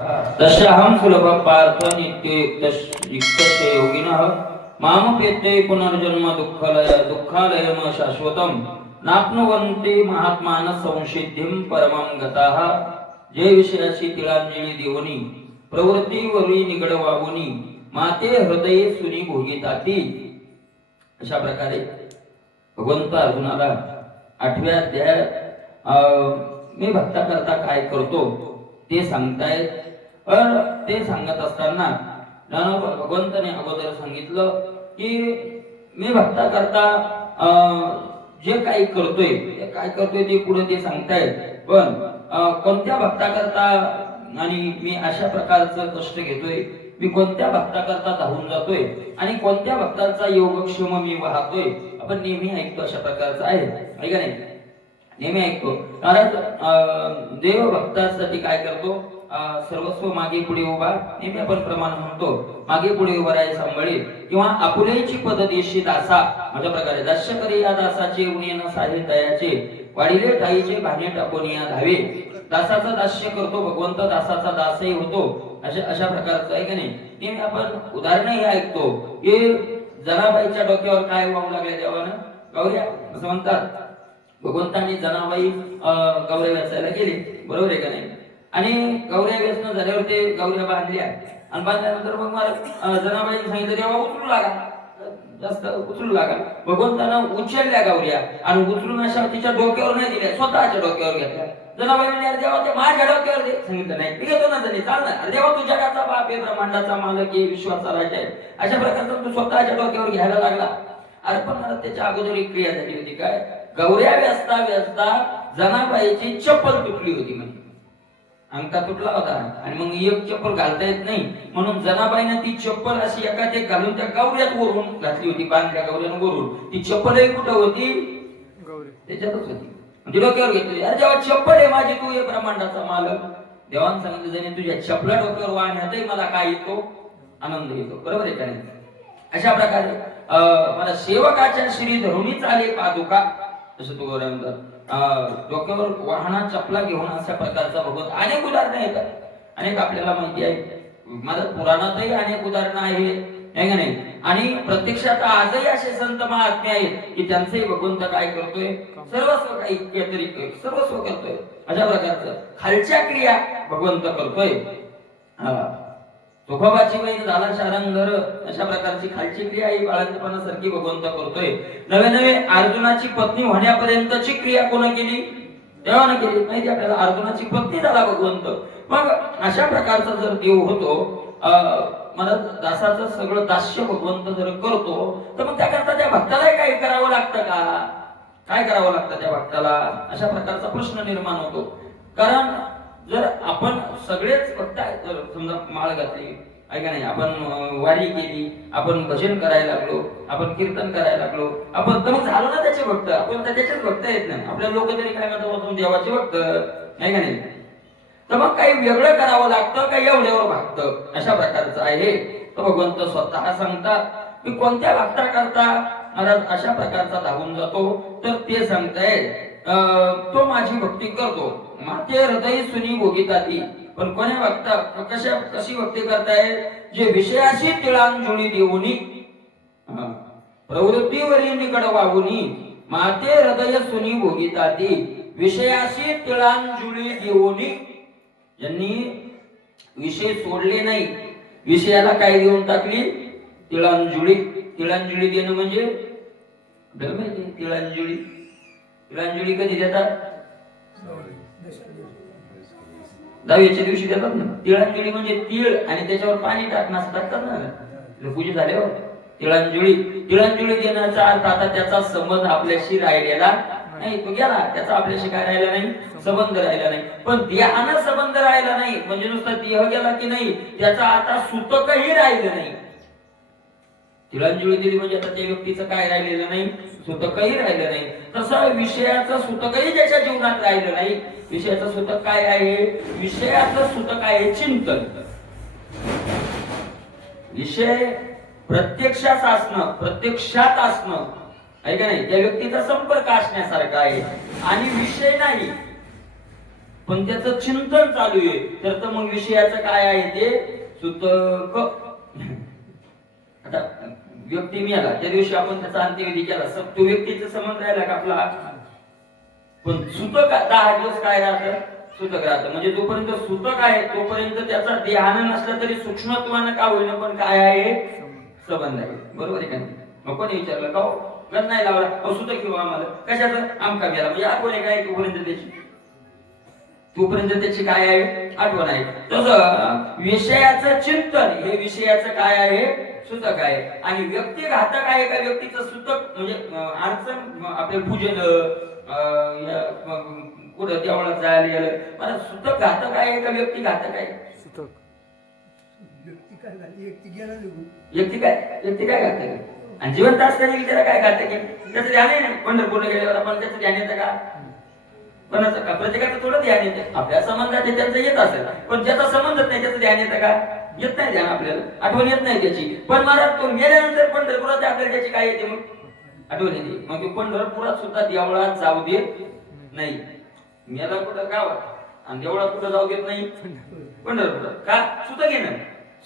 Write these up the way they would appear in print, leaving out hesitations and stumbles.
तस्याहं सुलभ पार्थ नित्य योगिनः मामुपेत्ते पुनर्जन्म दुःखालयम शाश्वतम नाप्नुवन्ति महात्मान संसिद्धिं परमं गताः. जे विषयाची तिळांजली देवनी प्रवृत्तीवरी निगड वावुनी माते हृदये सुनी भोगिताती. अशा प्रकारे भगवंत अर्जुनाला 8व्या अध्यायात मी भक्ता करता काय करतो ते सांगतायत. ते सांगत असताना भगवंताने अगोदर सांगितलं की मी भक्ता करता जे काही करतोय ते काय करतोय ते पुढे ते सांगतायत. पण कोणत्या भक्ता करता आणि मी अशा प्रकारचं कष्ट घेतोय, मी कोणत्या भक्ता करता धावून जातोय आणि कोणत्या भक्तांचा योगक्षेम मी वाहतोय. आपण नेहमी ऐकतो अशा प्रकारचं आहे का नाही? नेहमी ऐकतो. कारण देव भक्तासाठी काय करतो, सर्वस्व मागे पुढे उभा. नेहमी आपण प्रमाण म्हणतो मागे पुढे उभा राहाय सांभाळी किंवा आपुलेची पद देशी दासा. अशा प्रकारे दास्य करे या दासाचे उणेन साहे दयाचे वाढिले ठाईचे भाने टाकून या धावे. दासाचा दास्य करतो भगवंत, दासाचा दासही होतो. अशा प्रकारचं आहे का नाही? नेहमी आपण उदाहरणही ऐकतो की जनाबाईच्या डोक्यावर काय वाहू लागले देवानं, गौऱ्या असं म्हणतात. भगवंतांनी जनाबाई गौऱ्या वेचायला गेले, बरोबर आहे का नाही? आणि गौऱ्या व्यसन झाल्यावर ते गौऱ्या बांधल्या आणि बांधल्यानंतर मग मला जनाबाईने सांगितलं तेव्हा उचलू लागा, जास्त उचलू लागा. भगवंतानं उचलल्या गौऱ्या आणि उचलून अशा तिच्या डोक्यावर नाही दिल्या, स्वतःच्या डोक्यावर घेतल्या. जनाबाईने देवा ते माझ्या डोक्यावर दे, सांगितलं नाही मी घेतो ना जणी चालणार. देवा तू जगाचा बाप आहे, ब्रह्मांडाचा मालक आहे, विश्वाचा राजा आहे. अशा प्रकारचा तू स्वतःच्या डोक्यावर घ्यायला लागला. अरे पण मला त्याच्या अगोदर एक क्रिया झाली होती. काय? गौऱ्या व्यस्ता व्यस्ता जनाबाईची चप्पल तुटली होती. म्हणजे अंगठा तुटला होता आणि मग एक चप्पल घालता येत नाही म्हणून जनाबाईने ती चप्पल अशी एखादी घालून त्या गौऱ्यात वरून घातली होती. बांधल्या गौऱ्यानं वरून ती चप्पलही कुठं होती? त्याच्यातच होती. ती डोक्यावर घेतली. अरे जेव्हा चप्पल आहे माझी, तू हे ब्रह्मांडाचा मालक. देवान सांगितलं जणे तुझ्या चपला डोक्यावर वाहण्यातही मला काय येतो? आनंद येतो. बरोबर आहे का नाही? अशा प्रकारे मला सेवकाच्या श्री धरुणी चाले पादुका, असं तू गौऱ्या म्हणतात. डोक्यावर वाहना चपला घेऊन अशा प्रकारचा भगवंत. अनेक उदाहरणं येतात, अनेक आपल्याला माहिती आहे. माझ्या पुराणातही अनेक उदाहरणं आहेत का नाही? आणि प्रत्यक्षात आजही असे संत महात्मे आहेत की त्यांचंही भगवंत काय करतोय? सर्वस्व काही तरी सर्वस्व करतोय. अशा प्रकारचं खालच्या क्रिया भगवंत करतोय. तुकोबाची बहीण झाला शारंगर, अशा प्रकारची खालची क्रिया ही बाळंतपणासारखी भगवंत करतोय. नवे नवे अर्जुनाची पत्नी होण्यापर्यंतची क्रिया कोण केली? देवानं केली. माहिती आपल्याला, अर्जुनाची पत्नी झाला भगवंत. मग अशा प्रकारचा जर देव होतो, मला दासाचं सगळं दास्य भगवंत जर करतो, तर मग त्याकरता त्या भक्ताला काही करावं लागतं का? काय करावं लागतं त्या भक्ताला? अशा प्रकारचा प्रश्न निर्माण होतो. कारण जर आपण सगळेच भक्त जर समजा माळ घातली ऐका नाही, आपण वारी केली, आपण भजन करायला लागलो, आपण कीर्तन करायला लागलो, आपण तर मग झालो ना त्याचे भक्त. आपण त्याचेच भक्त येत नाही. आपल्या लोक तरी काय म्हणतात देवाचे भक्त नाही का नाही? तर मग काही वेगळं करावं लागतं का एवढ्यावर भागतं? अशा प्रकारचं आहे. तर भगवंत स्वतः सांगतात मी कोणत्या भक्ता करता मला अशा प्रकारचा धावून जातो, तर ते सांगताय तो माझी भक्ती करतो. माते हृदय सुनी भोगिताती. पण कोण्या भक्ता कशी भक्ती करताय? जे विषयाशी तिळांजली देऊनी प्रवृत्तीवरी निकड वागुनी माते हृदय सुनी भोगिताती. विषयाशी तिळांजली देऊनी, ज्यांनी विषय सोडले नाही, विषयाला काय देऊन टाकली? तिळांजली. तिळांजली देणं म्हणजे तिळांजली. तिळांजली कधी देतात? दहावीच्या दिवशी देतात ना. तिळांजली म्हणजे तीळ आणि त्याच्यावर पाणी टाकणं असं टाकतात ना पूजा झाल्यावर. तिळांजली. तिळांजली देण्याचा अर्थ आता त्याचा संबंध आपल्याशी राहिलेला नाही, तो गेला. त्याचा आपल्याशी काय राहिला नाही? संबंध राहिला नाही. पण देहानं संबंध राहिला नाही म्हणजे नुसता देह गेला की नाही, त्याचा आता सुतकही राहिलं नाही. तिळांजली दिली म्हणजे आता त्या व्यक्तीचं काय राहिलेलं नाही? सुतकही राहिलं नाही. तसं विषयाचं सुतकही ज्याच्या जीवनात राहिलं नाही. विषयाचं सुतक काय आहे? विषयाचं सुतक आहे चिंतन. विषय प्रत्यक्षात असणं आहे का नाही? त्या व्यक्तीचा संपर्क असण्यासारखा आहे आणि विषय नाही. पण त्याचं चिंतन चालू आहे, तर मग विषयाचं काय आहे ते सुतक. आता व्यक्ती मिळाला त्या दिवशी आपण त्याचा अंत्यविधी केला, तो व्यक्तीचा संबंध राहिला का आपला, पण सुतक 10 दिवस काय राहतं, सुतक राहतं. म्हणजे जोपर्यंत सुतक आहे तोपर्यंत त्याचा देहान नसला तरी सूक्ष्मत्वानं का होईना पण काय आहे, संबंध आहे. बरोबर आहे का नाही? मग कोणी विचारलं का गण नाही लावला, सुतक किंवा आम्हाला कशाचं, आमका गेला, म्हणजे आठवण आहे काय तोपर्यंत त्याची काय आहे, आठवण आहे. तसं विषयाचं चिंतन हे विषयाचं काय आहे, सुतक आहे. आणि व्यक्ती घातक आहे का व्यक्तीचं सुतक, म्हणजे अडचण आपले पूजन कुठं देवळात जायला गेलं, मला सुतक घातक आहे का व्यक्ती घातक आहे, सुतक. व्यक्ती काय घातक, आणि जिवंत असताना त्याला काय घातक आहे, त्याचं ध्यान आहे ना. पंढरपूरला गेल्यावर आपण त्याचं ध्यान येतं का, कोणाचं का, प्रत्येकाचं थोडं ध्यान येतं. आपल्या संबंधात त्यांचं येत असेल, पण ज्याचा संबंधच नाही त्याचं ध्यान येतं का, येत नाही ध्यान, आपल्याला आठवण येत नाही त्याची. पण महाराज तो गेल्यानंतर पंढरपुरात आपल्याला त्याची काय येते, मग आठवण येते. मग तो पंढरपुरात सुद्धा देवळात जाऊ देत नाही, मेला कुठं गावात आणि देवळात कुठं जाऊ देत नाही, पंढरपुरात का, सुतक घेणं,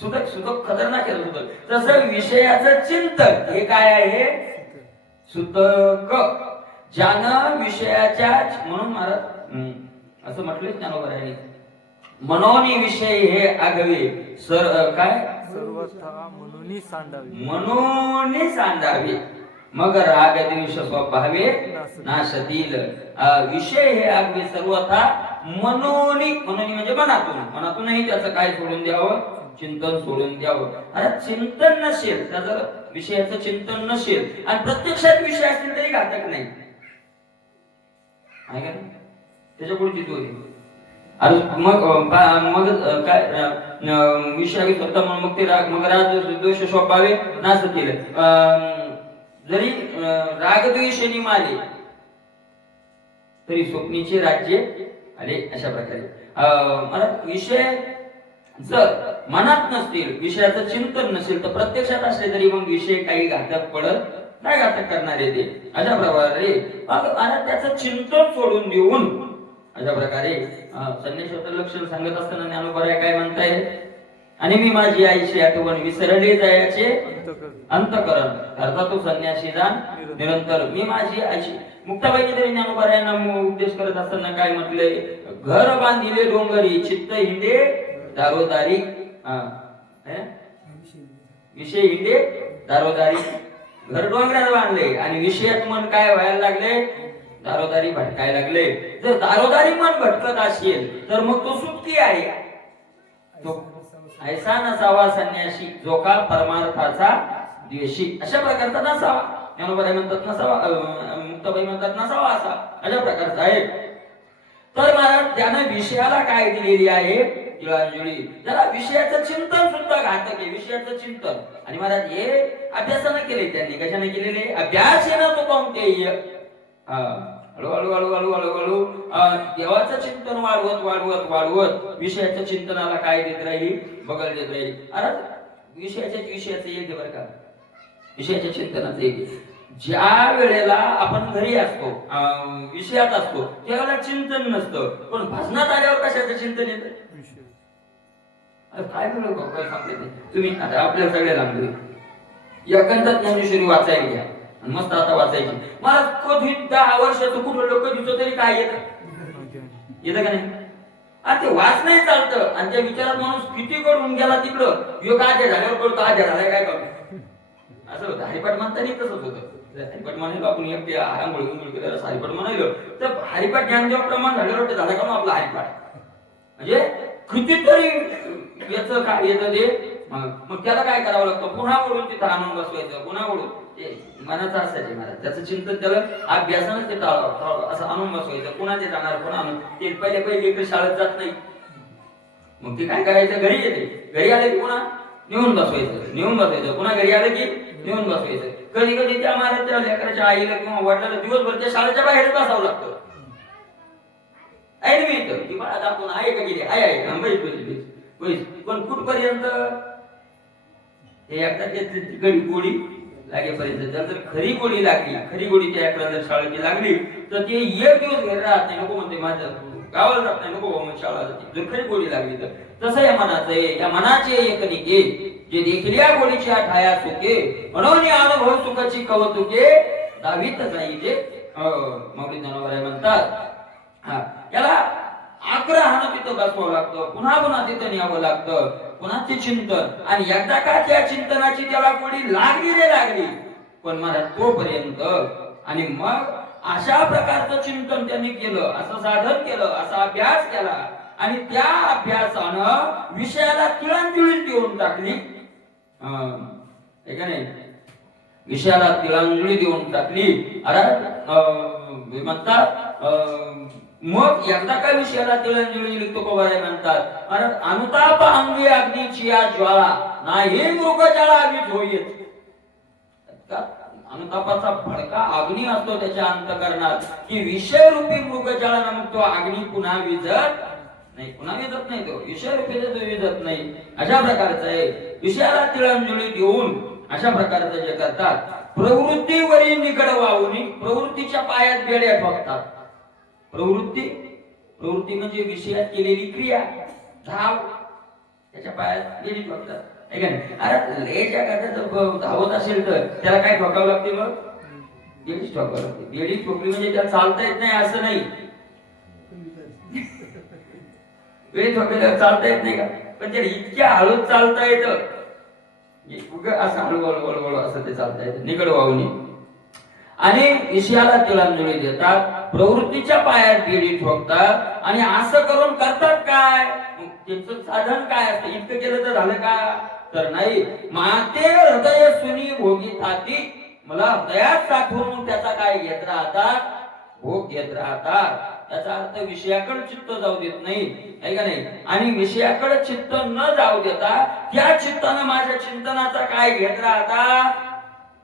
सुतक खतरनाक आहे सुतक. तसं विषयाचं चिंतन हे काय आहे, सुतक. ज्यानं विषयाच्या, म्हणून महाराज असं म्हटलंय ज्ञानोबरायांनी, मनोनी विषय हे आगवे काय, सर्वथा मनोनी सांडावे, मनोनी सांडावे, मग राग द्वेष स्वभावे नाशतील. विषय हे आगवे सर्वथा मनोनी, मनोनी म्हणजे मनातूनही त्याचं काय सोडून द्यावं, चिंतन सोडून द्यावं. आता चिंतन नसेल, त्याचं विषयाचं चिंतन नसेल आणि प्रत्यक्षात विषय असतील तरी घातक नाही, आहे का, त्याच्या पुढची तोरी. अरे मग काय विषय स्वतः मग ते राग, मग राग द्वेष स्वभावे नाशतील. जरी रागद्वेषाने मारले तरी स्वप्नीचे राज्य आले. अशा प्रकारे मला विषय जर मनात नसतील, विषयाचं चिंतन नसेल, तर प्रत्यक्षात असले तरी मग विषय काही घातक पडत नाही, घातक करणारे ते. अशा प्रकारे मला त्याचं चिंतन सोडून देऊन, अशा प्रकारे संन्यासाचं लक्षण सांगत असताना ज्ञानोबराय काय म्हणताय, आणि मी माझी आईची आठवण विसरले जायचे अंतकरण, अर्थात तो संन्यासी जाण निरंतर. मी माझी आईची, मुक्ताबाईने तरी ज्ञानोबरायांना उपदेश करत असताना काय म्हटलंय, घर बांधिले डोंगरी चित्त हिंडे दारोदारी, विषय हिंडे दारोदारी. घर डोंगरात बांधले आणि विषयात मन काय व्हायला लागले, दारोदारी भटकायला लागले. जर दारोदारी मन भटकत असेल तर मग तो सुटकी आहे, तो ऐसा नसावा संन्यासी जो का परमार्थाचा द्वेषी. अशा प्रकारचा नसावा, ज्ञानोबराय म्हणतात नसावा, मुक्ताबाई म्हणतात नसावा असा, अशा प्रकारचा आहे. तर महाराज त्यानं विषयाला काय दिलेली आहे, तिळांजली. जरा विषयाचं चिंतन सुद्धा घातक आहे, विषयाचं चिंतन. आणि महाराज हे अभ्यासानं केले, त्यांनी कशाने केलेले, अभ्यास येणं तो कोणतेही हळूहळू देवाचं चिंतन वाढवत विषयाच्या चिंतनाला काय देत राहील, बघायला देत राहील. अरे विषयाचं एक बरं का, विषयाच्या चिंतनाचं एक. ज्या वेळेला आपण घरी असतो, विषयात असतो, त्यावेळेला चिंतन नसतं, पण भजनात आल्यावर कशाचं चिंतन येतं, काय काय सांगते तुम्ही. आता आपल्याला सगळ्या लागले एकांतात ज्ञानेश्वरी वाचायला घ्या, मस्त आता वाचायची. मला कधी 10 वर्षाचं कुठं कधीच तरी काय येतं का नाही, आणि ते वाच नाही चालतं. आणि त्या विचारात माणूस किती कडून गेला तिकडं, योग आद्या झाल्यावर कळतो आद्या झालाय काय बघ, असं होतं. हरिपाठ म्हणताना तसंच होतं. हरिपाठ म्हणायला आपण एक आरांगोळी केलं हरिपाठ म्हणायलो, तर हरिपाठ ज्ञानदेव प्रमाण झाल्यावर झाला का मग आपला हरिपाठ, म्हणजे कितीतरी याचं काय येतं ते. मग त्याला काय करावं लागतं, पुन्हा ओढून तिथं आणून बसवायचं, पुन्हा ओढून मनाचं असायचे महाराज, त्याचं चिंतन त्याला अभ्यासानं ते टाळावं, असं आणून बसवायचं, पुन्हा ते जाणार, पुन्हा आणून ते पहिले इकडे शाळेत जात नाही. मग ते काय करायचं, घरी येते, घरी आले की पुन्हा नेऊन बसवायचं, पुन्हा घरी आलं की नेऊन बसवायचं. कधी कधी त्या महाराजच्या लेकराच्या आईला किंवा वडिलांना दिवसभर त्या शाळेच्या बाहेर बसावं लागतं. ऐन मी येतं की बाळा आपण आहे का गेली, आहे पण कुठपर्यंत ते एकदा गडी गोडी लागेपर्यंत. जर खरी गोडी लागली, खरी गोडी त्या एकदा जर शाळेची लागली तर ते एक दिवस घरी राहत नाही, नको म्हणते माझं गावाला जात नाही, नको बाबा, मग शाळा जाते. जर खरी गोडी लागली तर तसं या मनाचं आहे. या मनाचे एक निके जे देखल्या गोडीची ठाया सुके म्हणून अनुभव सुखाची कवतुके दावीत जाई जे माऊली ज्ञानोबा म्हणतात. हा, याला आग्रहानं तिथं बसवावं लागतं, पुन्हा पुन्हा तिथं न्यावं लागतं, पुन्हा ते चिंतन. आणि एकदा का त्या चिंतनाची त्याला गोडी लागली रे लागली, पण मला तोपर्यंत. आणि मग अशा प्रकारचं चिंतन त्यांनी केलं, असं साधन केलं, असा अभ्यास केला, आणि त्या अभ्यासानं विषयाला तिळांजुळी देऊन टाकली. हे का नाही, विषयाला तिळांजुळी देऊन टाकली. अरे म्हणतात मग एकदा काय विषयाला तिळांजुळी लिखतो कोबाराय म्हणतात, अरे अनुताप अंगी अग्नीची या ज्वाळा नाही मृगजळा वीज होईल. अनुतापाचा भडका अग्नी असतो त्याच्या अंतकरणात, की विषय रूपी मृगजळा मग तो अग्नी पुन्हा विझत नाही, पुन्हा विझत नाही, तो विषय रूपी तो विझत नाही. अशा प्रकारचं आहे. विषयाला तिळांजुळी देऊन अशा प्रकारचं जे करतात. प्रवृत्तीवरील निकड वाहून प्रवृत्तीच्या पायात बेड्या ठोकतात. प्रवृत्ती म्हणजे विषयात केलेली क्रिया, धाव, त्याच्या पायात बेडी ठोकतात. अरे लेच्या करता धावत असेल तर त्याला काय ठोकावं लागते, मग बेडीच ठोकावं लागते. बेडी ठोकली म्हणजे त्याला चालता येत नाही असं नाही, बेडी ठोकल्यावर चालता येत नाही का, पण त्याला इतक्या हळू चालता येतं, असं हळूहळू हळूहळू असं ते चालता येतं निकड वाहून. आणि विषयाला तिळांजुळी देतात, प्रवृत्तीच्या पायात बेडी ठोकतात. आणि असं करून करतात काय, त्यांचं साधन काय असतं, इतकं केलं तर झालं का, तर नाही. माते हृदय सुनी भोगी थाती, मला हृदयात साठवून त्याचा काय घेत राहतात, भोग घेत राहतात. त्याचा अर्थ विषयाकडे चित्त जाऊ देत नाही, आहे का नाही. आणि विषयाकडे चित्त न जाऊ देता त्या चित्तानं माझ्या चिंतनाचा काय घेत राहतात,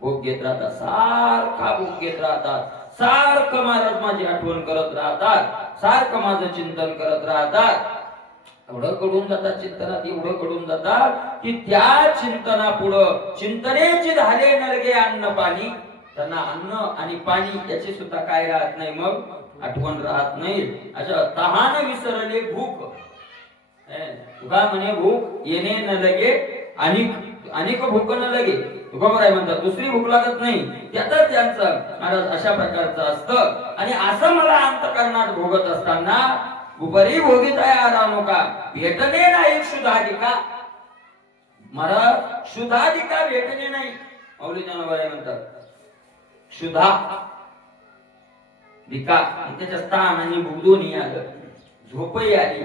भोग घेत राहतात. सारखा भोग घेत राहतात, सारखं महाराज माझी आठवण करत राहतात, सारखं माझं चिंतन करत राहतात. एवढं कडून जातात चिंतनात, एवढं कडून जातात की त्या चिंतना पुढं चिंतनेची झाले नलगे अन्न पाणी, त्यांना अन्न आणि पाणी याची सुद्धा काय राहत नाही, मग आठवण राहत नाही. अशा तहान विसरले भूक, तुका म्हणे भूक येणे न लगे अनेक भूक न लगे. तुकोबाराय म्हणतात दुसरी भूक लागत नाही, त्यातच त्यांचं महाराज अशा प्रकारचं असतं. आणि असं मला अंतकरणात भोगत असताना उपरी भोगित आहे आरामो का भेटणे नाही शुद्धाधिका, मला शुद्धाधिका भेटणे नाही. माऊली ज्ञानोबा म्हणतात शुद्धा धिका, त्याच्या स्थान आणि भूक दोन्ही आलं, झोपही आली,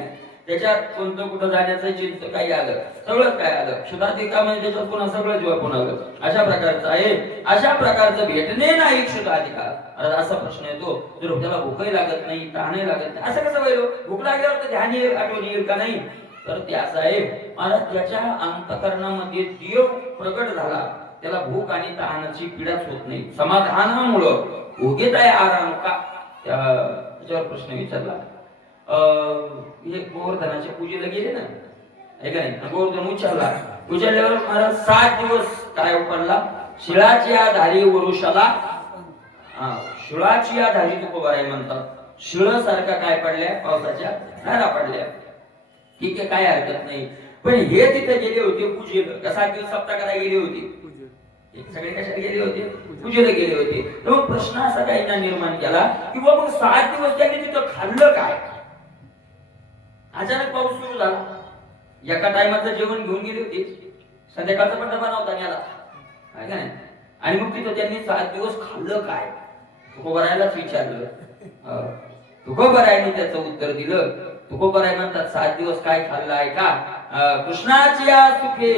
त्याच्यात कोणतं कुठं जाण्याचं चिंत काही आलं, सगळं काय आलं. शुद्धाधिका म्हणजे त्याच्यात पुन्हा सगळं जेव्हा आलं. अशा प्रकारचं आहे. अशा प्रकारचं भेटणे नाही शुद्धाधिका. असा प्रश्न येतो, जर त्याला भूकही लागत नाही, तहानही लागत नाही, असं कसं व्हायलो, भूक लागल्यावर तर ध्यान येईल, आठवण येईल का नाही, तर ते असं आहे. मला त्याच्या अंतकरणामध्ये देव प्रगट झाला, त्याला भूक आणि तहानाची पीडाच होत नाही, समाधानामुळं भोगीत आहे आराम का, त्याच्यावर प्रश्न विचारला. हे गोवर्धनाच्या पूजेला गेले ना, ऐका नाही, गोवर्धन उचलल्यावर महाराज 7 दिवस काय पडला, शिळाची आधारी वरुषाला, शिळाची आधारी तुकोबाराय म्हणतात, शिळ सारखा काय पडल्या, पावसाच्या धारा पडल्या. ठीक आहे, काय हरकत नाही. पण हे तिथे गेले होते पूजेला, कसा दिवस सप्ताह करायला गेले होते, सगळे कशाला गेले होते, पूजेला गेले होते. तर प्रश्न असा काही निर्माण केला की बाबा 7 दिवस त्यांनी तिथं खाल्लं काय. अचानक पाऊस सुरू झाला, एका टायमाचं जेवण घेऊन गेले होते, संध्याकाळचा पण डबा नव्हता न्याला, काय का नाही. आणि मग तिथं त्यांनी 7 दिवस खाल्लं काय, तुकोबारायलाच विचारलं. तुकोबारायने त्याचं उत्तर दिलं. तुकोबाराय म्हणतात 7 दिवस काय खाल्लं आहे का, कृष्णाची सुखे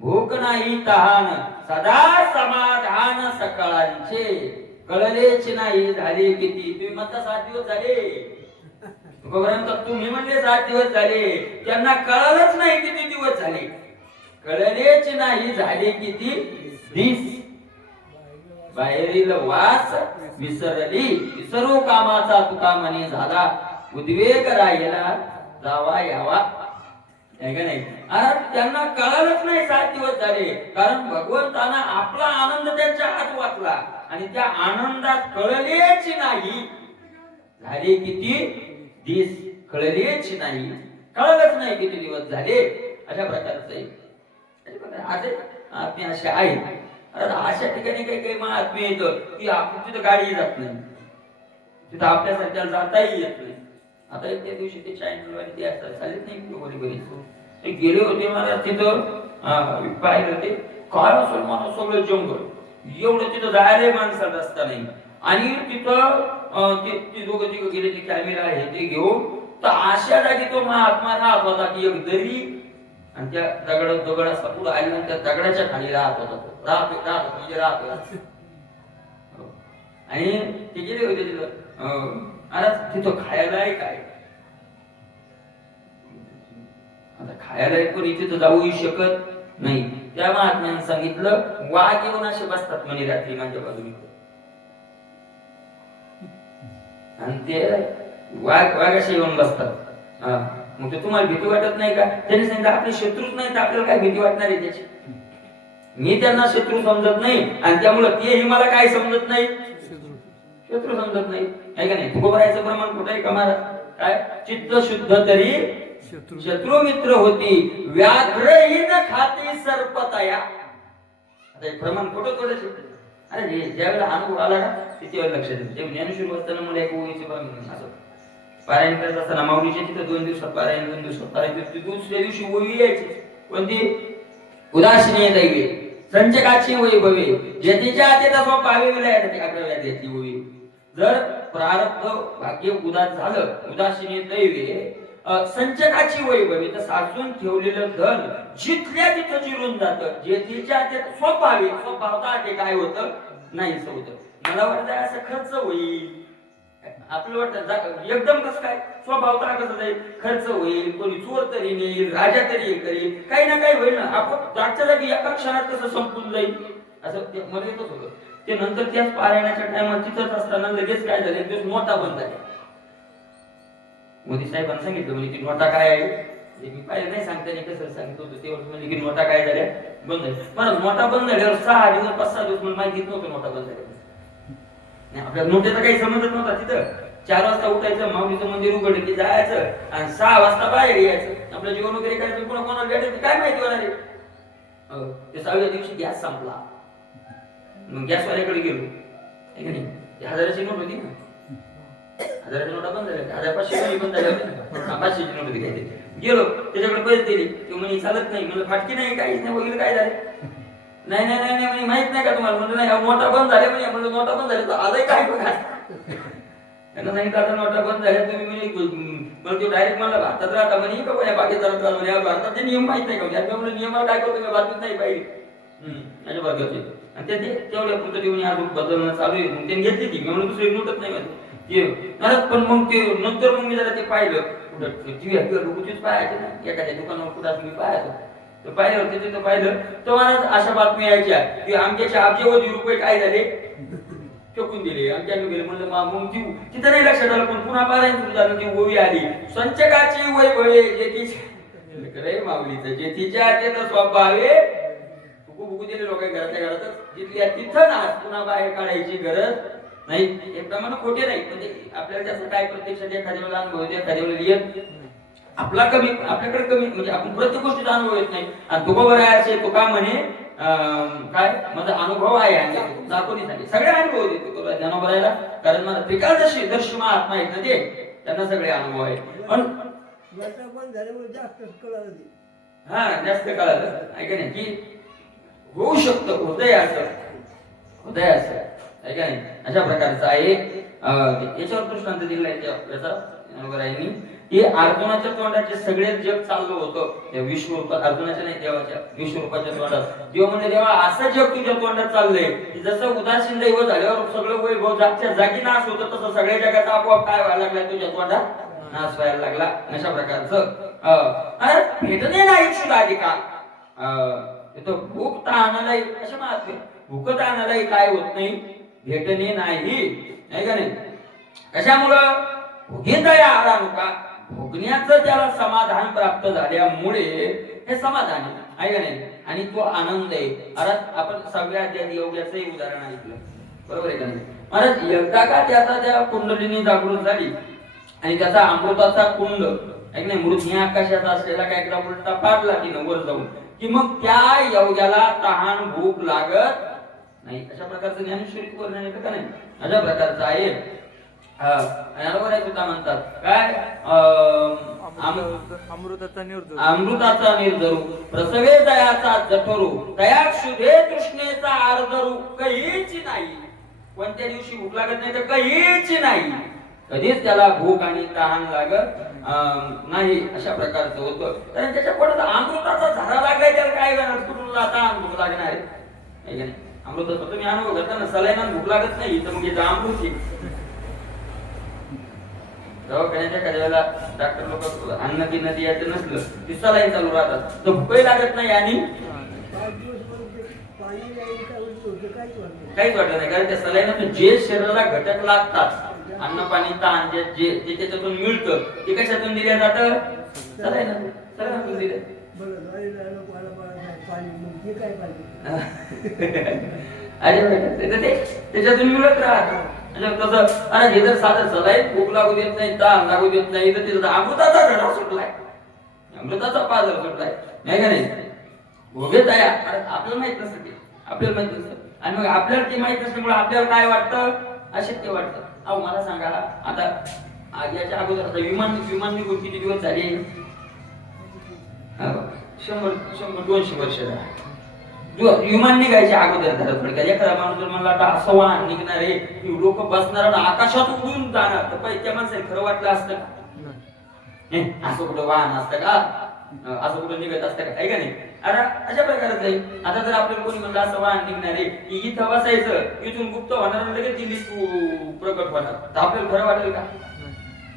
भूक नाही तहान, सदा समाधान सकाळांचे, कळलेच नाही झाले किती. तुम्ही म्हणता 7 दिवस झाले, तुम्ही म्हणले 7 दिवस झाले, त्यांना कळलंच नाही किती दिवस झाले, कळलेच नाही झाले किती दिस. बाहेरील वास विसरली, विसरू कामाचा तुका म्हणे झाला, उद्वेग राहिला जावा यावा, आहे का नाही. अरे त्यांना कळलंच नाही 7 दिवस झाले, कारण भगवंताना आपला आनंद त्यांच्या हात वाचला आणि त्या आनंदात कळलेच नाही झाले किती दिस कळलेच नाही, कळलंच नाही किती दिवस झाले, अशा प्रकारचं आहे. आज आत्मे असे आहेत. अशा ठिकाणी काही काही महात्मे येतं की आपण तिथं गाडी जात नाही, तिथं आपल्यासारख्याला जाताही येत नाही. आता त्या दिवशी ते चॅनल वाले ते असतात चालत नाही बरी बरी ते गेले होते मला तिथं पाहिलं ते काय मुसलमान सगळं जंगल एवढं तिथं जायला माणसात असता नाही. आणि तिथं ते दोघं तिघं गेले ते कॅमेरा आहे ते घेऊन तर अशा जागी तो महात्मा राहत होता की एक दरी आणि त्या दगड असा पुढे आली आणि त्या दगडाच्या खाली राहत होता तो राहत म्हणजे राहत होता. आणि ते गेले होते तिथं आता तिथं खायलाही काय आता खायला पण इथे तर जाऊही शकत नाही. त्या महात्म्याने सांगितलं वाघ येऊन असे बसतात म्हणे रात्री माझ्या बाजूने आणि ते वाघ असे येऊन बसतात. मग ते तुम्हाला भीती वाटत नाही का? त्यांनी सांगितलं आपले शत्रूच नाही तर आपल्याला काय भीती वाटणार आहे त्याची? मी त्यांना शत्रू समजत नाही आणि त्यामुळे तेही मला काय समजत नाही, शत्रू समजत नाही. आहे का नाही? तुकोबरायचं प्रमाण कुठे आहे का महाराज? काय चित्त शुद्ध तरी शत्रू मित्र होती, व्याघ्रहीन खाती सर्पतया. आता हे प्रमाण कुठं थोडं अरे ज्यावेळेला अनुभव आला ना तिथे लक्षात येतं. ज्ञानेश्वर वाचताना मला एक ओळीचे असं पारायण करत असताना माऊलीच्या तिथं 2 दिवसात पारायण 2 दिवसात पारायण दुसऱ्या दिवशी ओळी यायची कोणती? उदासीने दैवे संचकाची वैभवे ज्यातीच्या हाती तसं पावे विलायची 11व्या अध्यायाची ओळी. जर प्रारब्ध भाग्य उदास झालं उदासीने दैवे संचकाची वैभवे तर साचून ठेवलेलं धन जिथल्या तिथं चिरून जातं. जेथीच्या ते स्वभावता ते काय होतं नाहीच होतं. मला वाटतं असं खर्च होईल आपलं वाटतं एकदम कसं काय स्वभावता कसं जाईल खर्च होईल, कोणी चोर तरी नेईल, राजा तरी करील, काही ना काही होईल ना. आपण जागच्या जागी एका क्षणात कसं संपून जाईल असं ते मला येतच होतं. ते नंतर त्याच पारायणाच्या टायमात तिथंच असताना लगेच काय झालं एक दिवस नोटा बंद झाल्या. मोदी साहेबांनी सांगितलं म्हणजे की नोटा काय आहे मी पाहिलं नाही सांगताना कसं सांगितलं होतं तेव्हा म्हणजे की नोटा काय झाल्या बंद झाल्या. मला नोटा बंद झाल्यावर 6 दिवस 5-6 दिवस मला माहिती नव्हतं नोटा बंद झाल्या. आपल्या नोट्याचा काही समजत नव्हता. तिथं 4 वाजता उठायचं माऊलीचं मंदिर उघडलं की जायचं आणि 6 वाजता बाहेर यायचं. आपलं जेवण वगैरे करायचं पुन्हा कोणाला भेटायचं काय माहिती होणार आहे. ते 6व्या दिवशी गॅस संपला मग गॅसवाल्याकडे गेलो आहे की नाही. 1000ची नोट होती ना 1000च्या नोटा बंद झाल्या 1500 बंद झाल्या होत्या 500ची नोट होती काय गेलो त्याच्याकडे पैसे दिले ते म्हणे चालत नाही म्हणलं फाटकी नाही काहीच नाही वगैरे काय झाले नाही नाही नाही म्हणे माहित नाही का तुम्हाला म्हणलं नाही नोटा बंद झाल्या म्हणे म्हणलं नोटा बंद झाल्या तर आलंय काय बघा त्यांना सांगितलं आता नोटा बंद झाल्या तुम्ही म्हणे तो डायरेक्ट मला भारतात राहता म्हणे का कोणा पाकिस्तानात चालू म्हणे भारताचे नियम माहित नाही का म्हणजे नियमाला काय करतो बातमीच नाही पाहिजे माझ्या वर्गाचे आणि ते तेवढ्या पुरतं देऊन अजून बदलणं चालू आहे मग त्यांनी घेतली ती म्हणून दुसरी नोटच नाही माहिती पण मग ते नंतर मग मी जरा ते पाहिलं कुठं टीव्ही लोकच पाहायचे ना एखाद्या दुकानावर कुठं मी पाहायचो तर पाहिल्यावर तिथे पाहिलं तर मला अशा बातम्या यायच्या की आमच्याचे अब्जावधी रुपये काय झाले फेकून दिले आमच्याकडे गेले म्हणलं मग तिथं नाही लक्षात आलं पण पुन्हा पारायण सुरू झालं ती ओवी आली संचकाची वैभवे जेथी माऊलीचं जेथीच्या ते स्वभावे बुकू दिले लोक घराच्या घरातच जिथल्या तिथं ना पुन्हा बाहेर काढायची गरज नाही. एक प्रमाणे खोटे नाही म्हणजे आपल्याला त्याचं काय प्रत्यक्षात एखाद्या वेळेला अनुभव येतो एखाद्या वेळेला येत आपला कमी आपल्याकडे कमी म्हणजे आपण प्रत्येक गोष्टीचा अनुभव येत नाही. आणि तुकोबर आहे असे तो का म्हणे काय माझा अनुभव आहे दाखवणी सांगे सगळे अनुभव होते तुकोबर ज्ञानोबरायला कारण मला त्रिकालदर्शी दर्शी महात्मा आहेत ना ते त्यांना सगळे अनुभव आहे. पण जास्त कळालं ऐका नाही की होऊ शकतं हृदय असं ऐका नाही अशा प्रकारचं आहे. याच्यावर दृष्टांत दिलेला आहे याचा की अर्जुनाच्या तोंडाचे सगळे जग चाललं होतं विश्वरूप अर्जुनाच्या नाही देवाच्या विश्वरूपाच्या तोंडात देव म्हणजे देवा असं जग तुझ्या तोंडात चाललंय की जसं उदासीन दैव झाल्यावर सगळं वैभव जागच्या जागी नाश होतं तसं सगळ्या जगाचा आपोआप काय व्हायला लागला तुझ्या तोंडात नाश व्हायला लागला. अशा प्रकारचं भेटणे नाही सुधारिका भूक ताणालाही अशा महात्मे भूक ताणालाही काय होत नाही भेटणे नाही का नाही. कशामुळं भोगितया आरानुका भोगण्याचं त्याला समाधान प्राप्त झाल्यामुळे हे समाधान आहे का नाही आणि तो आनंद आहे. अर्थात आपण 6व्या अध्यायात योग्याचंही उदाहरण ऐकलं बरोबर आहे का नाही. महाराज एकदा का त्याचा त्या कुंडलीनी जागृत झाली आणि त्याचा अमृताचा कुंड ऐक नाही मृत आकाशात असलेला काय एकदा उलटा पाडला तिनं वर जाऊन की मग त्या योग्याला तहान भूक लागत नाही. अशा प्रकारचं ज्ञानेश्वरीत वर्णन येतं का नाही? अशा प्रकारचं आहे. आणि सुद्धा म्हणतात काय अमृताचा निर्जरू अमृताचा निर्जरू प्रसवे दयाचा जठरू दया क्षुधे तृष्णेचा आर्धरू काहीच नाही. कोणत्या दिवशी भूक लागत नाही तर काहीच नाही. कधीच त्याला भूक आणि तहान लागत नाही. अशा प्रकारचं होतं. तर त्याच्या पोटात अमृताचा झरा लागलाय त्याला काय करणार? कुठून आता भूक लागणार आहे? अमृताचा तुम्ही अनुभव करता ना सलाईना भूक लागत नाही तर मग इथं अमृत दवाखान्याच्या कार्याला डॉक्टर लोक अन्न की नदी यायचं नसलं ती सलाईन चालू राहतात तर भूकही लागत नाही आणि काहीच वाटत नाही. कारण त्या सलाईनातून जे शरीराला घटक लागतात अन्न पाणी ताण जे त्याच्यातून मिळतं ते कशातून दिल्या जातं? सलाईनातून दिलं. त्याच्यातून मिळत राहत. तसं अरे हे जर साधं सलाईन भूक लागू देत नाही ताण लागू देत नाही तर तिथं अमृताचा घडा सुटलाय अमृताचा पाजर सुटलाय नाही का नाही? भोगे तया आपल्याला माहित नसतं ते आपल्याला माहित नसतं आणि मग आपल्याला ते माहित नसल्यामुळे आपल्याला काय वाटतं? अशक्य वाटतं. अहो मला सांगा आता याच्या अगोदर विमान निघून किती दिवस झाले? 100-200 वर्ष झाले. विमान निघायच्या अगोदर धरत पडका एखादा माणूस जर म्हणला आता असं वाहन निघणार आहे की लोक बसणार आकाशात उडून जाणार तर पहिले त्या माणसाला खरं वाटलं असतं का? असं कुठं वाहन असतं का? असं कुठं निघत असतं का? आहे का नाही? अरे अशा प्रकारच आहे. आता जर आपल्याला कोणी म्हणलं असं वाहन निघणार आहे की इथं बसायचं इथून गुप्त होणार लगेच दिल्लीत प्रकट होणार तर आपल्याला खरं वाटेल का?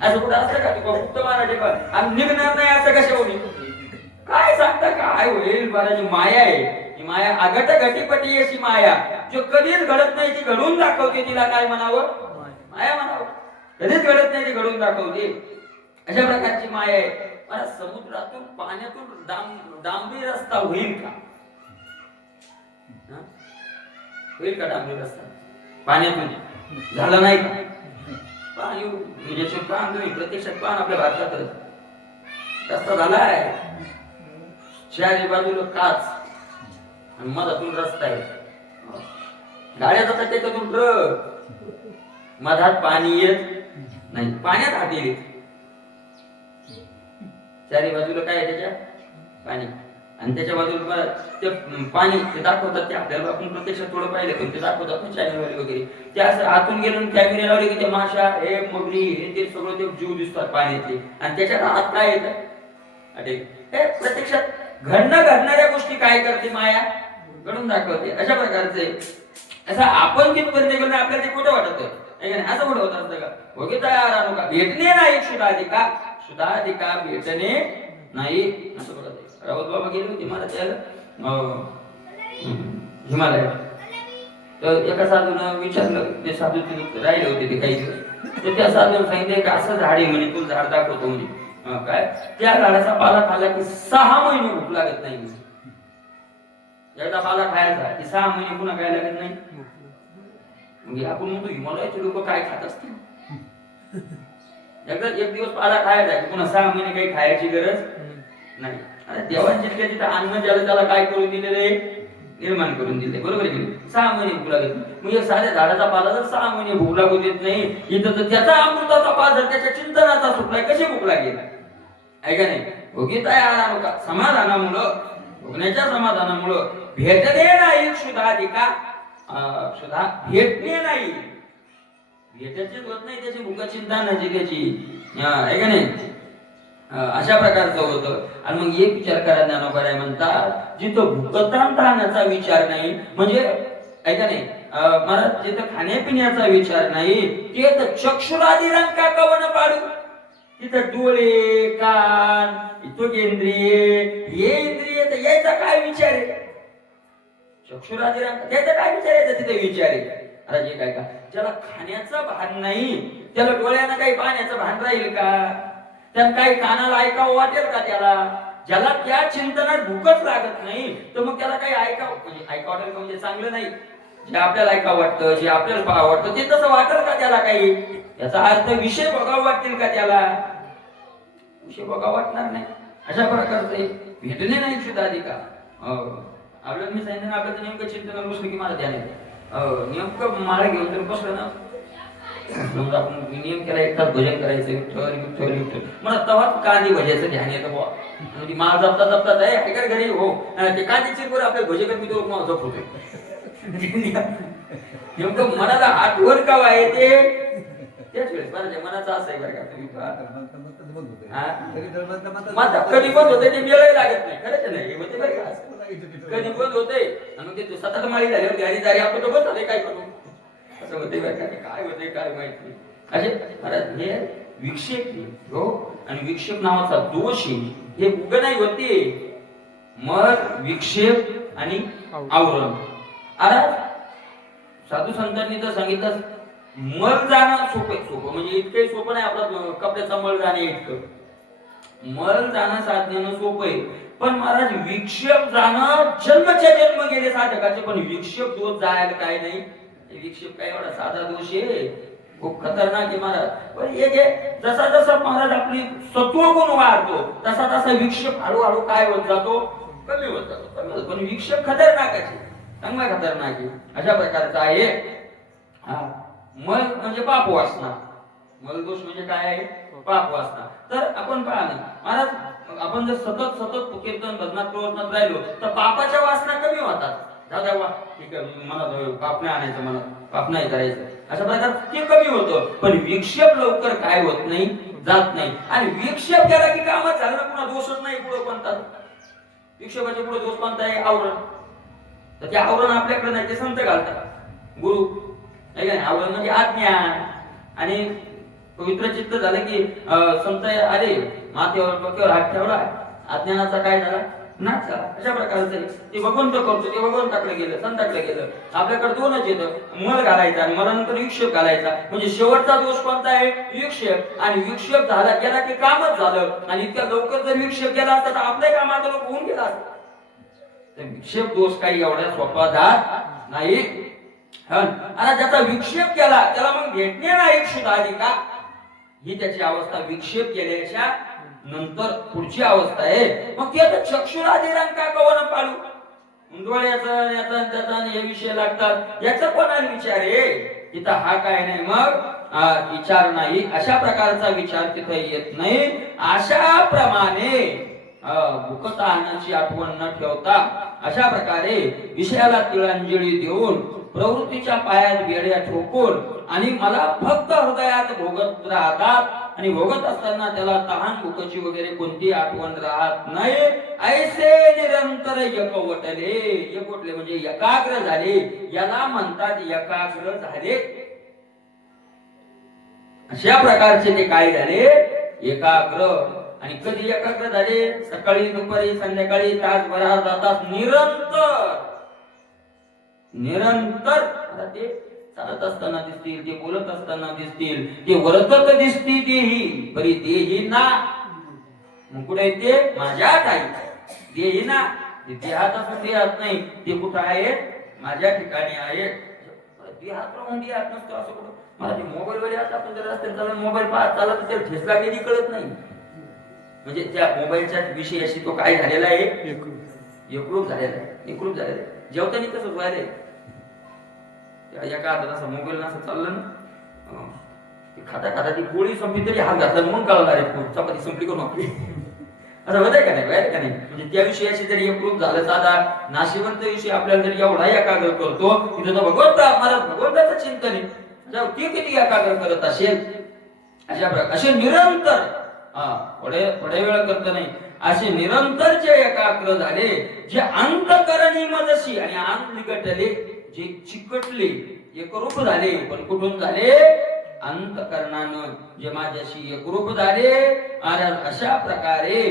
असं कुठं असतं का? तू गुप्त महाराज आणि निघणार नाही असं कशा होईल? काय सांगता? काय होईल? बराची माया आहे. माया अगट घटीपटी अशी माया जो कधीच घडत नाही ती घडून दाखवते. तिला काय म्हणावं? माया म्हणावं. कधीच घडत नाही ती घडून दाखवते. अशा प्रकारची माया आहे. मला समुद्रातून पाण्यातून डांबरी रस्ता होईल का? होईल का डांबरी रस्ता? पाण्यातून झाला नाही का? पाणी म्हणजे पान तुम्ही प्रत्यक्षात पान आपल्या भारतात रस्ता झालाय. चारी बाजूला काच आणि मधातून रस्ता आहे. गाड्या जातात त्याच्यातून ट्रक मधात पाणी येत नाही. पाण्यात हात येईल. चारी बाजूला काय आहे त्याच्या? पाणी आणि त्याच्या बाजूला ते पाणी ते दाखवतात. ते आपल्याला आपण प्रत्यक्षात थोडं पाहिलं पण ते दाखवतात ना चॅनलवाले वगैरे. ते असं आतून गेलं कॅमेरे लावले की ते माशा हे मगरी हे ते सगळं ते जीव दिसतात पाण्यातले आणि त्याच्यात आत काय येतं? हे प्रत्यक्षात घडणाऱ्या गोष्टी काय करते माया? घडून दाखवते. अशा प्रकारचे असं आपण कितपर्यंत गेलो आपल्याला ते खोटं वाटत असं कुठं होत असतं का? ओके तयार आणू का भेटणे नाही सुधाधिका भेटणे नाही असं बोलत. राऊत बाबा गेले होते मला त्याला हिमालयात तर एका साधून विचारलं ते साधू राहिले होते ते काही दिवस तर त्या साधून सांगितलं की असं झाड आहे म्हणे तुला झाड दाखवतो म्हणे काय त्या झाडाचा पाला खाल्ला की 6 महिने भूक लागत नाही. एकदा पाला खायचा की 6 महिने पुन्हा काय लागत नाही. म्हणजे आपण म्हणतो हिमालयाचे लोक काय खात असतील? एकदा एक दिवस पाला खायचा की पुन्हा 6 महिने काही खायची गरज नाही. आता देवांची तिथं अन्न ज्याला त्याला काय करून दिलेले निर्माण करून दिले. बरोबर आहे की 6 महिने भूक लागत नाही. म्हणजे साध्या झाडाचा पाला जर 6 महिने भूक लागू देत नाही इथं तर त्याचा अमृताचा पाला जर त्याच्या चिंतनाचा सुटलाय कशी भूक लागेल? ऐका नाही भोगी तयार का समाधानामुळं भोगण्याच्या समाधानामुळं भेटणे नाही सुधाधिका सुधा भेटणे नाही भेटायचीच होत नाही त्याची भूक चिंता नाही त्याची ऐका नाही. अशा प्रकारचं होतं. आणि मग एक विचार करा ज्ञानोबा म्हणतात जिथं भूकतान राहण्याचा विचार नाही म्हणजे ऐका नाही मला जिथं खाण्यापिण्याचा विचार नाही ते तर चक्षुरादी रंका कवन पाडू. तिथं डोळे कान इतोकेंद्रिय हे इंद्रिय तर याचा काय विचार आहे? चक्षुरादी रंका त्याचा काय विचार आहे? तिथे विचार आहे. अरे जे काय का ज्याला खाण्याचं भान नाही त्याला डोळ्यानं काही पाहण्याचं भान राहील का? त्यात काही कानाला ऐकावं वाटेल का त्याला? ज्याला त्या चिंतनात भूकच लागत नाही तर मग त्याला काही ऐकावं म्हणजे ऐकावं वाटेल का म्हणजे चांगलं नाही जे आपल्याला ऐका वाटतं, जे आपल्याला पहा वाटतं ते तसं वाटेल का त्याला काही? याचा अर्थ विषय बघावं वाटतील का त्याला? विषय बघावं वाटणार नाही. अशा प्रकारचे भेटणे नाही सुद्धा अधिकार. आपल्याला मी सांगितलं आपल्याला नेमकं चिंतन बसलं की मला ध्यान येतं. नेमकं माळ घेऊन जर बसलं ना, समजा आपण नियम केला एक तास भजन करायचं, विठ्ठल विठ्ठल विठ्ठल, मला तेव्हाच कांदी भजायचं ध्यान येतं बुवा. म्हणजे माळ जपता जपता आहे घरी हो ते कांदी चिरवर आपल्या भजन मी तो मला जप होते. नेमकं मनाला आठवण का आहे ते त्याच वेळेस माझ्या मनाचं असं आहे बरं का तुम्ही माझा कधी बंद होते ते मेलाही लागत नाही. खरंच नाही होते बरं का, कधी बंद होते आणि मग ते सतत माळी झाल्यावर गाडी दारी आपण तो बंद होते काय करू असं होते बरं का. काय होते काय माहिती असे महाराज हे विक्षेप हो. आणि विक्षेप नावाचा दोष हे उग नाही होते. मग विक्षेप आणि आवरण. आता साधू संतांनी तर सांगितलं मळ जाणं सोपं म्हणजे इतकं सोपं नाही. आपला कपड्याचा मळ जाणे इतकं मळ जाणं साधण्यानं सोपं आहे. पण महाराज विक्षेप जाणं जन्मच्या जन्म गेले साधकाचे. पण विक्षेप दोष जायला काय नाही. विक्षेप काय एवढा साधा दोष आहे, खूप खतरनाक आहे महाराज. पण एक आहे जसा जसा महाराज आपली सत्वगुण वाढतो तसा तसा विक्षेप हळूहळू काय होत जातो, कमी होत जातो. पण विक्षेप खतरनाकाचे, चांगला खतरनाक आहे. अशा प्रकारचा आहे. मल म्हणजे पाप वासना. मल दोष म्हणजे काय आहे, पाप वासना. तर आपण पहा ना महाराज, आपण जर सतत सतत कीर्तन भजनात प्रवचनात राहिलो तर पापाच्या वासना कमी होतात. दादा ठीक आहे मला पाप नाही आणायचं, मला पाप नाही करायचं, अशा प्रकार ते कमी होतं. पण विक्षेप लवकर काय होत नाही, जात नाही. आणि विक्षेप केला की कामच झालं ना, पुन्हा दोषच नाही पुढे कोणतात. विक्षेपाच्या पुढे दोष कोणता आहे, आवरण. तर ते आवरण आपल्याकडे नाही, ते संत घालतात, गुरु नाही. आवरण म्हणजे आज्ञा. आणि पवित्र चित्त झालं की संत आले माथ्यावर डोक्यावर हात ठेवला, अज्ञानाचा काय झाला, नाच झाला. अशा प्रकारचं ते भगवंत करतो, ते भगवंताकडे गेलं, संताकडे गेलं. आपल्याकडे दोनच येतं, मल घालायचा आणि मलानंतर विक्षेप घालायचा. म्हणजे शेवटचा दोष कोणता आहे, विक्षेप. आणि विक्षेप झाला गेला की कामच झालं. आणि इतक्या लवकर जर विक्षेप गेला असता तर आपल्या कामात लोक होऊन गेला असता. तर विक्षेप दोष काही एवढ्या सोपा जात नाही. आणि ज्याचा विक्षेप केला त्याला मग भेटणे नाही शुद्धाधिकार. ही त्याची अवस्था विक्षेप केल्याच्या नंतर पुढची अवस्था आहे. मग ते आता चक्षुराधिरांग का कवन पाळू, डोळ्याचा याचा त्याचा हे विषय लागतात, याचा कोणाला विचार आहे तिथं. हा काय नाही मग विचार नाही. अशा प्रकारचा विचार तिथं येत नाही. अशा प्रमाणे भूकतानाची आठवण न ठेवता अशा प्रकारे विषयाला तिळांजली देऊन प्रवृत्तीच्या पायात बेड्या ठोकून आणि मला फक्त हृदयात भोगत राहतात. आणि भोगत असताना त्याला तहान भूकची वगैरे कोणती आठवण राहत नाही. ऐसे निरंतर एकवटले, एकवटले म्हणजे एकाग्र झाले, याला म्हणतात एकाग्र झाले. अशा प्रकारचे ते काय झाले, एकाग्र. आणि कधी एकाग्र झाले, सकाळी दुपारी संध्याकाळी तासभरा जातात निरंतर निरंतर. आता ते चालत असताना दिसतील, ते बोलत असताना दिसतील, ते वर्तत दिसतील, तेही परी देही ना. मग कुठे ते माझ्यात आहे, देही ना. ते हातातून देहात नाही, ते कुठं आहे, माझ्या ठिकाणी आहे. देहात राहून देहात नसतो असं कुठं. मला ते मोबाईल वर आता आपण जर रस्त्यात चालत मोबाईल पाहत चालत त्याला ठेस लागलेली कळत नाही. म्हणजे त्या मोबाईलच्या विषयाशी तो काय झालेला आहे, एकरूप झालेला आहे, एकरूप झालेला आहे. जेवताना कसं व्हायला एका हातात असं मोबाईल असं चाललं ना, खाता खाता ती गोळी संपली तरी हात घातला मग कळला रे चपाती संपली करून आपली. असं होतंय का नाही, व्हायला का नाही. म्हणजे त्या विषयाशी जरी एकरूप झालं, साधा नाशिवंत विषय आपल्याला जरी एवढा एकाग्र करतो, तिथं तो भगवंत महाराज भगवंताचं चिंतन आहे, ते किती एकाग्र करत असेल. अशा प्रकारे असे निरंतर थोडे वेळ करत नाही, असे निरंतर जे एकाग्र झाले, जे अंतकरणी मजशी आणि अंत निकटले, जे चिकटले, एकरूप झाले. पण कुठून झाले, अंतकरणानं जे माझ्याशी एकरूप झाले. आणि अशा प्रकारे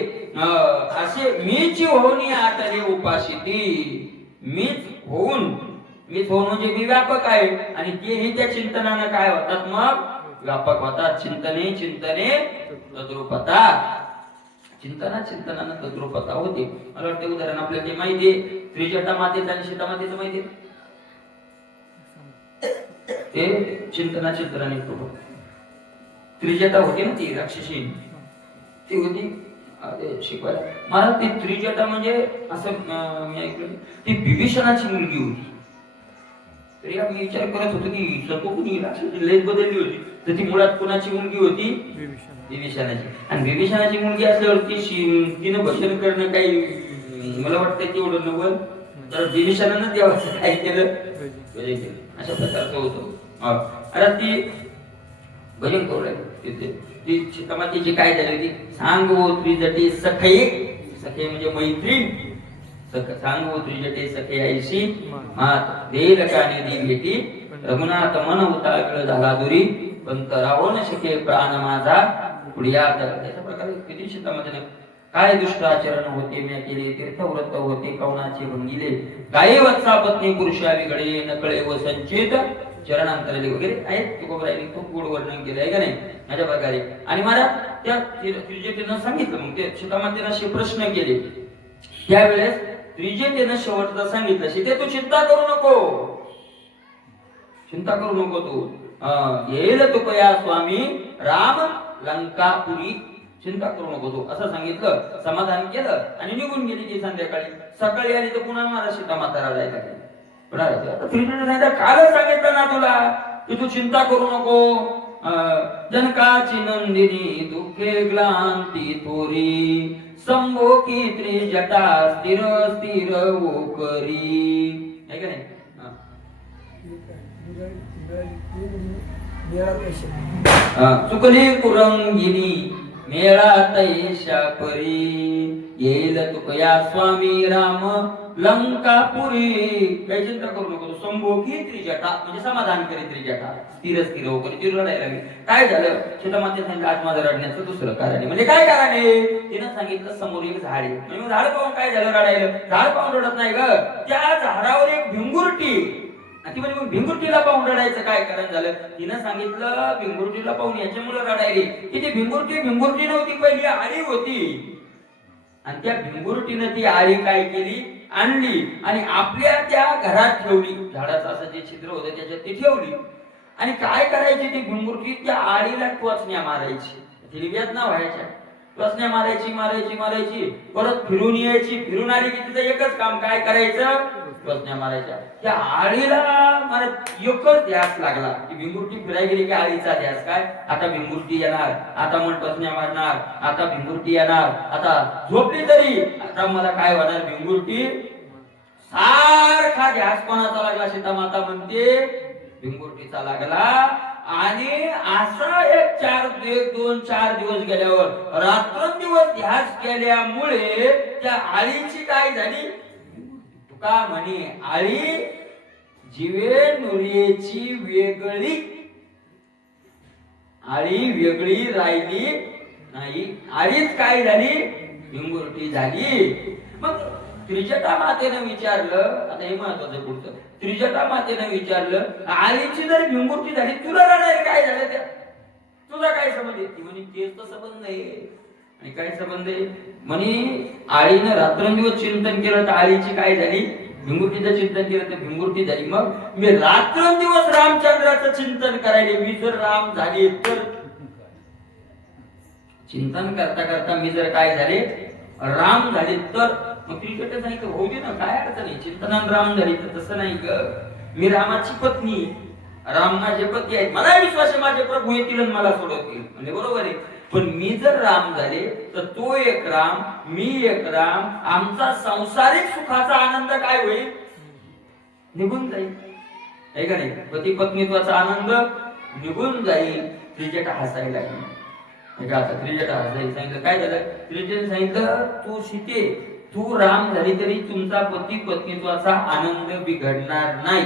असे मीच होऊन आतले उपासिती. मीच होऊन म्हणजे मी व्यापक आहे. आणि तेही त्या चिंतनानं काय होतात, मग व्यापक होतात. चिंतने चिंतने तद्रूपता, चिंतनानं तद्रूपता होते. मला वाटतं उदाहरण आपल्याला माहिती आहे, त्रिजटा मातेचं आणि सीता मातेचं माहिती आहे. ते चिंतनाने प्रभू त्रिजटा होती ना ती राक्षसी, ती होती शिकवायला. मला ती त्रिजटा म्हणजे असं मी ऐकलं ती विभीषणाची मुलगी होती. तरी आम्ही विचार करत होतो की कोणी राक्षसी लयच बदलली होती, तर ती मुळात कोणाची मुलगी होती? विभीषणाची. आणि विभीषणाची मुलगी असल्यावरती तिनं भक्षण करणं काही मला वाटतं तेवढं नवल, तर विभीषणानं देवाचं काय केलं अशा प्रकारचं होतं. आता ती भजन करू लागली तिथे. ती सीतामातेची काय झाली होती? सांगो त्रिजटे सखे, सखे म्हणजे मैत्रीण, सांगो त्रिजटे सखे ऐशी मात देल काने दी भेटी, रघुनाथ मन होता वेळ झाला दुरी, पंत रावण शके प्राण माझा पुढ्यात. अशा प्रकारे किती सीतामातेने काय दुष्ट आचरण होते मी केले, तीर्थव्रत होते कवनाचे भंगिले, गाये वत्सा पत्नी पुरुषा विगळे, नकळे व संचित चरणांतरले वगैरे आहेत. तुकोबरायांनी खूप गोड वर्णन केलं आहे का नाही अशा प्रकारे. आणि मला त्या त्रिजटेनं सांगितलं, मग ते सीतामातेनं असे प्रश्न केले. त्यावेळेस त्रिजटेनं शेवटचं सांगितलं, सीते तू चिंता करू नको, चिंता करू नको तू, येईल तुकया स्वामी राम लंकापुरी, चिंता करू नको तू, असं सांगितलं. समाधान केलं आणि निघून गेली ती संध्याकाळी. सकाळी आली तर पुन्हा मला सीतामाता रडायला लागली. कालच सांगितलं ना तुला की तू चिंता करू नको, जनकाची नंदिनी दुःखे ग्लांती थोरी, संभोगी त्रिजटा स्थिर स्थिर वो करी. आहे का नाही? चुकली कुरंगिनी मेळा तैशा परी, येईल तुकया स्वामी राम लंकापुरी. काही चिंता करू नको, संभोगी त्रिजटा म्हणजे समाधान करी त्रिजटा, स्थिर स्थिर हो करी. ती रडायला लागली. काय झालं? सीतामाते सांगितलं आज माझं रडण्याचं दुसरं कारण आहे. म्हणजे काय कारण आहे? तिनं सांगितलं समोर एक झाड आहे. म्हणजे झाड पाहून काय झालं रडायला? झाड पाहून रडत नाही ग, त्या झाडावर एक भिंगुरटी. ती म्हणजे मग भिंगुरटीला पाहून रडायचं काय कारण झालं? तिनं सांगितलं भिंगुरटीला पाहून याच्यामुळे रडायली की ती भिंगुरटी नव्हती, पहिली आळी होती. आणि त्या भिंगुरटीनं ती आळी काय केली? आणली आणि आपल्या त्या घरात ठेवली. झाडाचं असं जे छिद्र होतं त्याच्यात ती ठेवली. आणि काय करायची ती भिंगुरटी? त्या आळीला टोचण्या मारायची, तिला वेदना व्हायच्या. टोचण्या मारायची, परत फिरून यायची. फिरून आली की तिचं एकच काम, काय करायचं? टोचण्या मारायच्या. त्या आळीला मला एकच ध्यास लागला की भिंगुरटी फिरायला गेली की आळीचा ध्यास काय? आता भिंगुरटी येणार, आता मग टोचण्या मारणार, आता भिंगुरटी येणार, आता झोपली तरी आता मला काय होणार? भिंगुरटी. सारखा ध्यास कोणाचा लागला? सीतामाता म्हणते भिंगुरटीचा लागला. आणि असा एक 2-4 दिवस गेल्यावर रात्रंदिवस ध्यास केल्यामुळे त्या आळीची काय झाली? तुका म्हणे आळी जीवे नुरेची वेगळी, आळी वेगळी राहिली नाही. आळीच काय झाली? भिंगुरटी झाली. मग त्रिजटा मातेनं विचारलं, आता हे महत्वाचं पुढचं, त्रिजटा मातेनं विचारलं आळीची जर भिंगुरटी झाली तुला रडायला काय झालं? त्या तुझा काय संबंध आहे? ती म्हणे तेच तर संबंध आहे. आणि काय संबंध आहे म्हणे? आळीनं रात्रंदिवस चिंतन केलं तर आळीची काय झाली? भिंगुरटीचं चिंतन केलं तर भिंगुरटी झाली. मग मी रात्रंदिवस रामचंद्राचं चिंतन करायले, मी जर राम झाले तर चिंतन करता करता मी जर काय झाले? राम झाले तर. मग त्रिजटा सांगितलं होऊ दे ना, काय अडचण नाही, चिंतनान राम झाली तर. तसं नाही ग, मी रामाची पत्नी, राम माझे पती आहेत, मला विश्वास आहे माझे प्रभू येतील आणि मला सोडवतील. म्हणजे बरोबर आहे. पण मी जर राम झाले तर तो एक राम, मी एक राम, आमचा सांसारिक सुखाचा आनंद काय होईल? निघून जाईल. आहे का नाही? पती पत्नीत्वाचा आनंद निघून जाईल. त्रिजटा हसायला लागली. त्रिजटा हसायला सांगितलं काय झालं? त्रिजटाने सांगितलं तू सीते, तू राम झाली तरी तुमचा पती पत्नीत्वाचा आनंद बिघडणार नाही.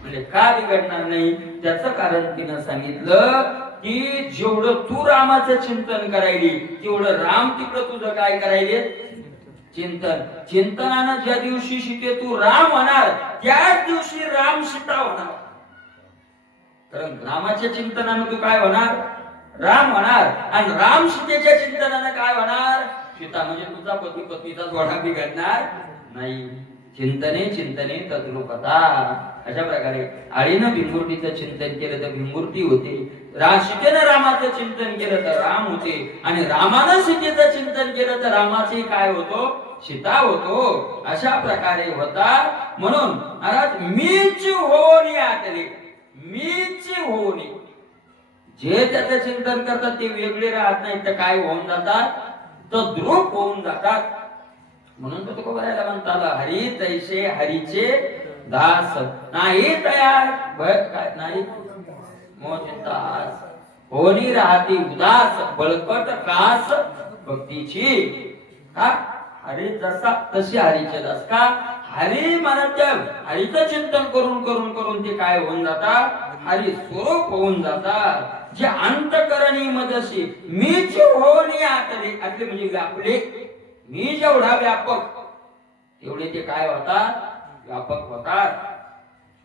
म्हणजे का बिघडणार नाही? त्याचं कारण तिनं सांगितलं की जेवढं तू रामाचं चिंतन करायली तेवढं राम तिकडं तुझं काय करायले? चिंतन. चिंतनानं ज्या दिवशी सीते तू राम होणार त्याच दिवशी राम सीता होणार. कारण रामाच्या चिंतनानं तू काय होणार? राम होणार. आणि राम सीतेच्या चिंतनानं काय होणार? सीता. म्हणजे तुझा पती पत्नीचा जोडा बिघडणार नाही. चिंतने चिंतने तद्रूपता. अशा प्रकारे आळीनं भिंगुर्टीचं चिंतन केलं तर भिंगुर्टी होते, सीतेनं रामाचं चिंतन केलं तर राम होते, आणि रामानं सीतेचं चिंतन केलं तर रामाचे काय होतो, सीता होतो. अशा प्रकारे होता. म्हणून महाराज मीच होणी आतले, मीच होणी. जे त्याचं चिंतन करतात ते वेगळे राहत नाही, तर काय होऊन जातात, तद्रूप होऊन जातात. म्हणून तो तुकोबरायला म्हणताला हरी तैसे हरीचे दास, नाही तयार काय नाही मोचिंतास, होणी राहती उदास बळकट कास भक्तीची. का हरी जसा तशी हरीचे दास. का हरी म्हणत हरीचं चिंतन करून करून करून ते काय होऊन जातात, हरी स्वरूप होऊन जातात. जे अंतकरणी मदशी मीच होणी आतले, आतले म्हणजे व्यापले. मी जेवढा व्यापक तेवढे ते काय होतात, व्यापक होतात.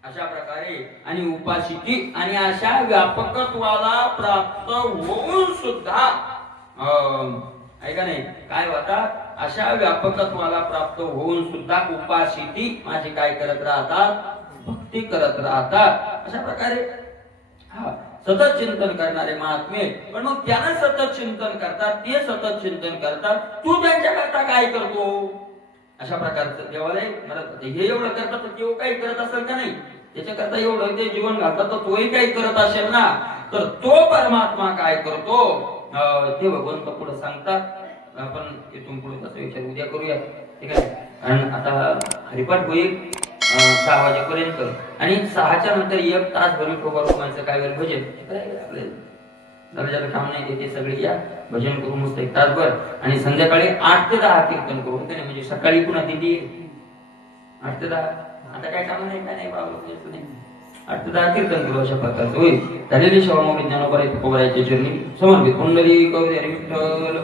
अशा प्रकारे आणि उपासिती आणि अशा व्यापकत्वाला प्राप्त होऊन सुद्धा ऐका नाही काय होतात, अशा व्यापकत्वाला प्राप्त होऊन सुद्धा उपासिती माझे काय करत राहतात, भक्ती करत राहतात. अशा प्रकारे सतत चिंतन करणारे महात्मे. पण मग त्यांना सतत चिंतन करतात, ते सतत चिंतन करतात, तू त्यांच्याकरता काय करतो. अशा प्रकारचं देवाला म्हणत हे एवढं करतात तर तेव्हा काही करत असेल का नाही, त्याच्याकरता एवढं ते जीवन घालतात तर तोही काही करत असेल ना. तर तो परमात्मा काय करतो ते भगवंत पुढे सांगतात. आपण इथून पुढे तसा विचार उद्या करूया, ठीक आहे. कारण आता हरिपाठ होईल 6 वाजेपर्यंत, आणि 6च्या नंतर 1 तास भरून ठोकर काय वेळ भजन आपल्याला काम नाही ते सगळे या भजन करू मस्त 1 तासभर, आणि संध्याकाळी 8 ते 10 कीर्तन करू. म्हणजे सकाळी पुन्हा दिदी 8 ते 10. आता काय काम नाही काय नाही बाबा, 8 ते 10 कीर्तन करू. अशा प्रकारचं होईल. झालेली सेवा मग ज्ञानोबा तुकोबरायच्या चरणी समर्पित. पुंडलिक विठ्ठल.